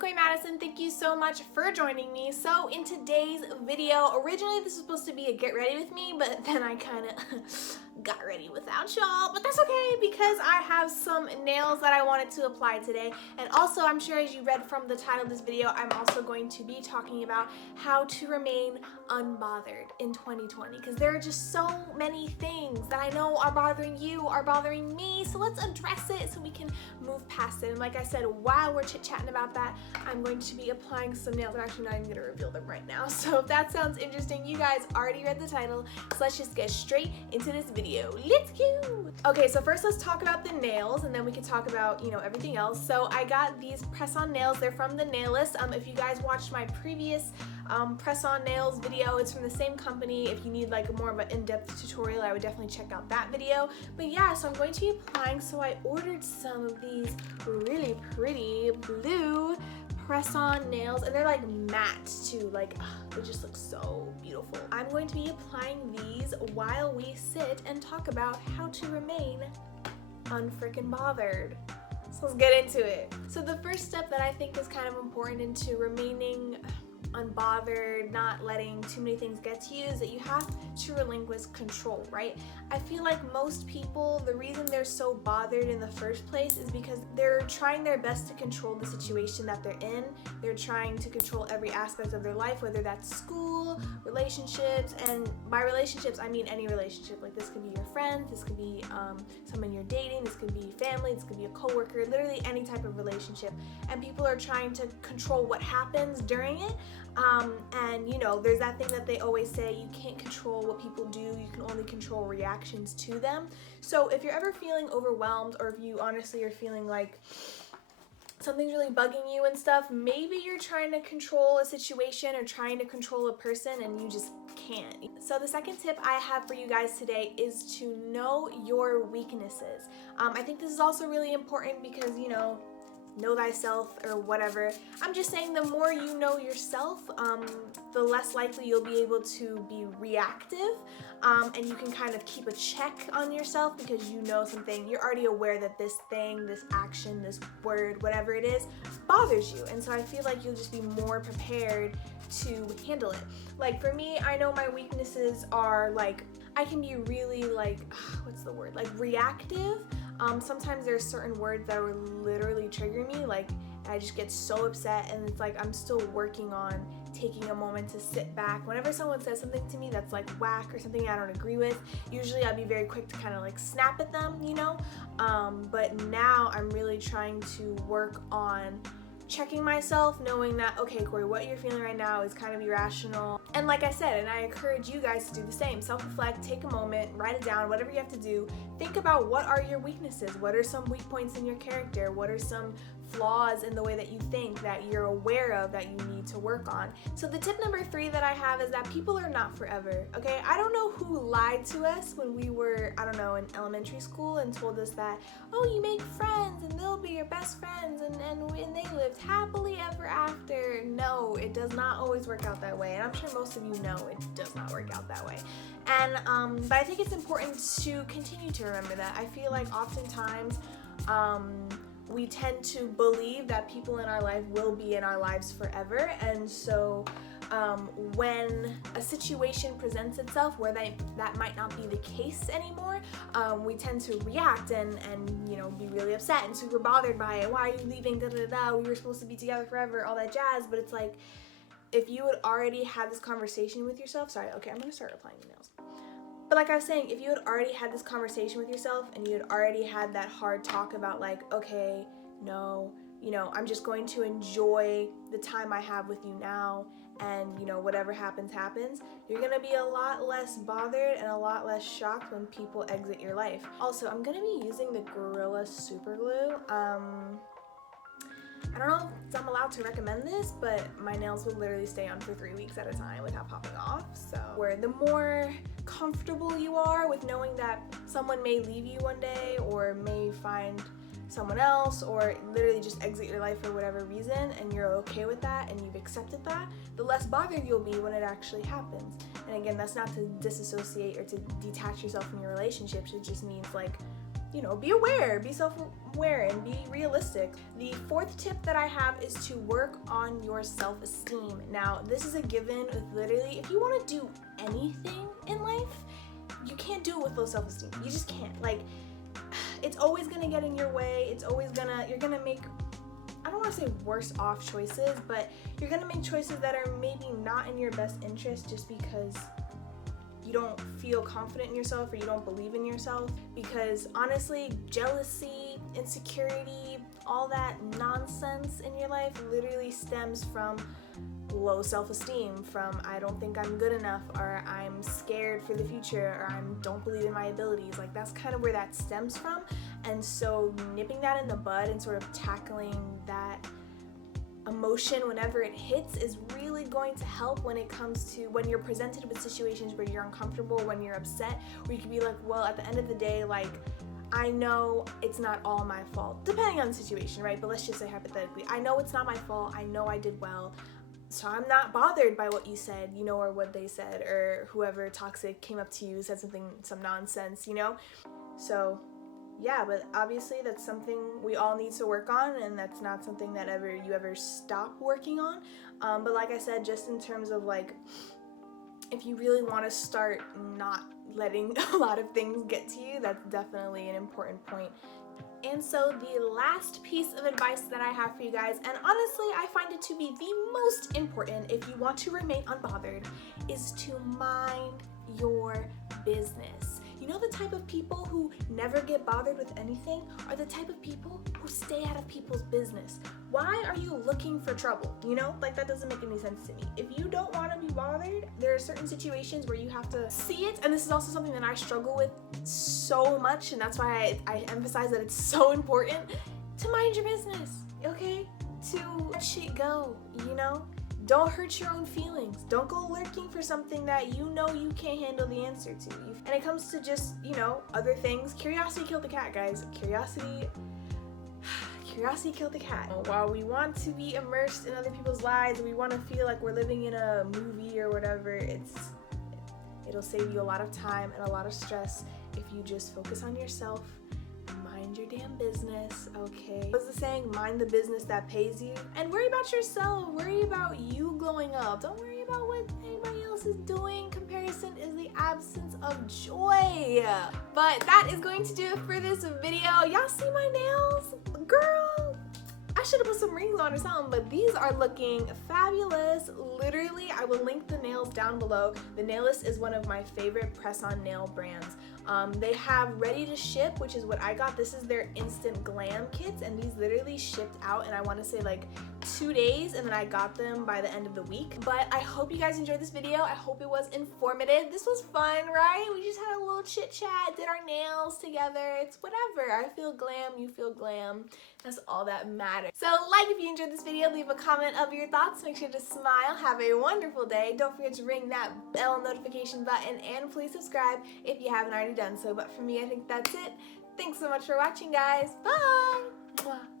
Queen Madison. Thank you so much for joining me. So in today's video, originally this was supposed to be a get ready with me, but then I kind of got ready without y'all, but that's okay because I have some nails that I wanted to apply today. And also, I'm sure as you read from the title of this video, I'm also going to be talking about how to remain unbothered in 2020 because there are just so many things that I know are bothering you, are bothering me. So let's address it so we can move past it. And like I said, while we're chit-chatting about that, I'm going to be applying some nails. I'm actually not even going to reveal them right now. So if that sounds interesting, you guys already read the title. So let's just get straight into this video. Let's go! Okay, so first let's talk about the nails and then we can talk about, everything else. So I got these press-on nails. They're from the Nail List. If you guys watched my previous press-on nails video, it's from the same company. If you need like more of an in-depth tutorial, I would definitely check out that video. But yeah, so I'm going to be applying. So I ordered some of these really pretty blue press-on nails, and they're like matte too. Like, they just look so beautiful. I'm going to be applying these while we sit and talk about how to remain unfreaking bothered. So let's get into it. So the first step that I think is kind of important into remaining unbothered, not letting too many things get to you, is that you have to relinquish control, right? I feel like most people, the reason they're so bothered in the first place is because they're trying their best to control the situation that they're in. They're trying to control every aspect of their life, whether that's school, relationships, and by relationships I mean any relationship. Like, this could be your friends, this could be someone you're dating, this could be family, this could be a coworker, literally any type of relationship. And people are trying to control what happens during it. And there's that thing that they always say, you can't control what people do, you can only control reactions to them. So if you're ever feeling overwhelmed, or if you honestly are feeling like something's really bugging you and stuff, maybe you're trying to control a situation or trying to control a person and you just can't. So the second tip I have for you guys today is to know your weaknesses. I think this is also really important because, know thyself or whatever. I'm just saying the more you know yourself, the less likely you'll be able to be reactive, and you can kind of keep a check on yourself because you know something. You're already aware that this thing, this action, this word, whatever it is, bothers you. And so I feel like you'll just be more prepared to handle it. Like for me, I know my weaknesses are like, I can be really reactive. Sometimes there's certain words that will literally trigger me, like I just get so upset, and it's like I'm still working on taking a moment to sit back. Whenever someone says something to me that's like whack or something I don't agree with, usually I'll be very quick to kind of like snap at them, but now I'm really trying to work on checking myself, knowing that, okay, Corey, what you're feeling right now is kind of irrational. And like I said, and I encourage you guys to do the same, self-reflect, take a moment, write it down, whatever you have to do. Think about what are your weaknesses, what are some weak points in your character, what are some flaws in the way that you think that you're aware of that you need to work on. So the tip number 3 that I have is that people are not forever, okay? I don't know who lied to us when we were, in elementary school and told us that, oh, you make friends and they'll be your best friends and they lived happily ever after. No, it does not always work out that way, and I'm sure most of you know it does not work out that way. And but I think it's important to continue to remember that. I feel like oftentimes we tend to believe that people in our life will be in our lives forever, and so when a situation presents itself where that might not be the case anymore, we tend to react and be really upset and super bothered by it. Why are you leaving? Da da da. We were supposed to be together forever. All that jazz. But it's like, if you had already had this conversation with yourself. Sorry. Okay, I'm gonna start applying the nails. But like I was saying, if you had already had this conversation with yourself and you had already had that hard talk about like, okay, no, I'm just going to enjoy the time I have with you now, and whatever happens, happens, you're gonna be a lot less bothered and a lot less shocked when people exit your life. Also, I'm gonna be using the Gorilla Super Glue. I don't know if I'm allowed to recommend this, but my nails will literally stay on for 3 weeks at a time without popping off. So where the more comfortable you are with knowing that someone may leave you one day or may find someone else or literally just exit your life for whatever reason, and you're okay with that and you've accepted that, the less bothered you'll be when it actually happens. And again, that's not to disassociate or to detach yourself from your relationships. It just means like be aware, be self-aware, and be realistic. The fourth tip that I have is to work on your self-esteem. Now, this is a given with literally, if you want to do anything in life, you can't do it with low self-esteem. You just can't. Like, it's always gonna get in your way. You're gonna make, I don't want to say worse off choices, but you're gonna make choices that are maybe not in your best interest just because you don't feel confident in yourself or you don't believe in yourself. Because honestly, jealousy, insecurity, all that nonsense in your life literally stems from low self-esteem, from I don't think I'm good enough, or I'm scared for the future, or I don't believe in my abilities. Like, that's kind of where that stems from. And so nipping that in the bud and sort of tackling that emotion whenever it hits is really going to help when it comes to when you're presented with situations where you're uncomfortable, when you're upset, where you can be like, well, at the end of the day, like, I know it's not all my fault, depending on the situation, right? But let's just say hypothetically, I know it's not my fault, I know I did well, so I'm not bothered by what you said, or what they said, or whoever toxic came up to you, said some nonsense, So yeah, but obviously that's something we all need to work on, and that's not something that you ever stop working on. But like I said, just in terms of like, if you really want to start not letting a lot of things get to you, that's definitely an important point. And so the last piece of advice that I have for you guys, and honestly I find it to be the most important if you want to remain unbothered, is to mind your business. The type of people who never get bothered with anything are the type of people who stay out of people's business. Why are you looking for trouble? Like, that doesn't make any sense to me. If you don't want to be bothered, there are certain situations where you have to see it, and this is also something that I struggle with so much, and that's why I emphasize that it's so important to mind your business, okay? To let shit go, Don't hurt your own feelings. Don't go lurking for something that you can't handle the answer to. And it comes to just, other things. Curiosity killed the cat, guys. Curiosity killed the cat. While we want to be immersed in other people's lives, we want to feel like we're living in a movie or whatever, it'll save you a lot of time and a lot of stress if you just focus on yourself. Mind your damn business, okay? What's the saying? Mind the business that pays you. And worry about yourself. Worry about you glowing up. Don't worry about what anybody else is doing. Comparison is the absence of joy. But that is going to do it for this video. Y'all see my nails? Girl, I should have put some rings on or something, but these are looking fabulous. Literally, I will link the nails down below. The Nailist is one of my favorite press-on nail brands. They have ready to ship, which is what I got. This is their instant glam kits, and these literally shipped out in, I want to say, like 2 days, and then I got them by the end of the week. But I hope you guys enjoyed this video. I hope it was informative. This was fun, right? We just had a little chit chat, did our nails together. It's whatever. I feel glam, you feel glam. That's all that matters. So if you enjoyed this video, leave a comment of your thoughts. Make sure to smile. Have a wonderful day. Don't forget to ring that bell notification button, and please subscribe if you haven't already done so. But for me, I think that's it. Thanks so much for watching, guys. Bye! Mwah.